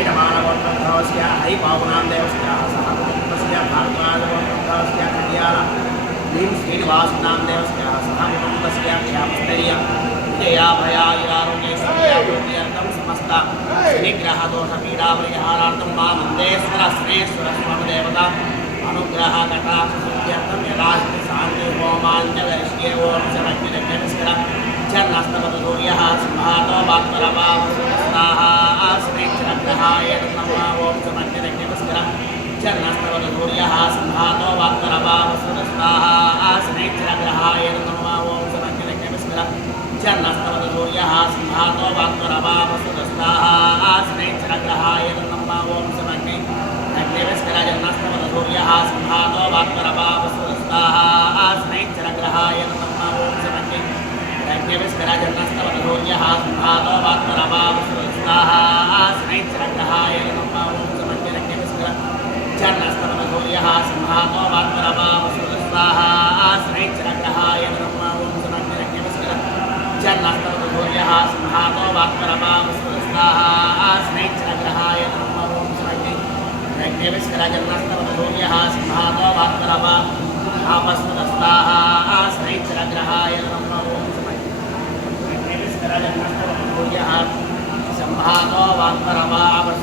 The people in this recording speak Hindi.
ఐటమానవర్తంధవస్య హై పావునాం దేవస్య సహముఖస్య భారతనాగవర్తంధవస్య కళ్యాణ నీం శ్రీనివాసనాం దేవస్య సహముఖస్య క్షేమస్థైర్య విజయా భయాయురారుణ్య సత్యాయోగ్యర్థం సమస్త శనిగ్రహదోష పీడాపరిహారార్థం మా మందేశ్వర శ్రేశ్వర స్వామి దేవత अनुग्रह यदास्ति शान्ति होमाञ्च वरिष्ये ओं शरण्यरक्षणस्कर चन्नस्तमतसूर्यः सिंहातो श्रीक्षरग्रहाय नमः ओं शरण्यरक्षणस्कर चन्नस्तमतसूर्यः सिंहातो वाक्परवासुस्ताः श्रीक्षरग्रहाय नमः ओं शरण्यरक्षणस्कर चन्नस्तमतसूर्यः सिंहातो वाक्परवासुस्ताः श्रीक्षरग्रहाय नमः अग्निविस्करजन्नस्तमतसूर्यः सिंहातो वाक्परवासुस्ताः स्नैच्छरग्रहाय नमः ओं शमन्ये अग्निविस्करजन्नस्तमतसूर्यः सिंहातो वाक्परवासुस्ताः स्नैच्छरग्रहाय नमः ओं शमन्ये अग्निविस्कर जन्नस्तमतसूर्यः सिंहातो वाक्परवासुस्ताः स्नैच्छरग्रहाय नमः ओं शमन्ये अग्निविस्कर जन्नस्तमतसूर्यः सिंहातो वाक्परवासुस्ताः स्नैच्छरग्रहाय नमः ओं शमन्ये यज्ञविस्करजन्नस्तमतसूर्यः सिंहातो वाक्परव आपस्तदस्ताः स्नैच्छरग्रहाय नमः ॐ यज्ञविस्करजन्नस्तमतसूर्यः सिंहातो वाक्परव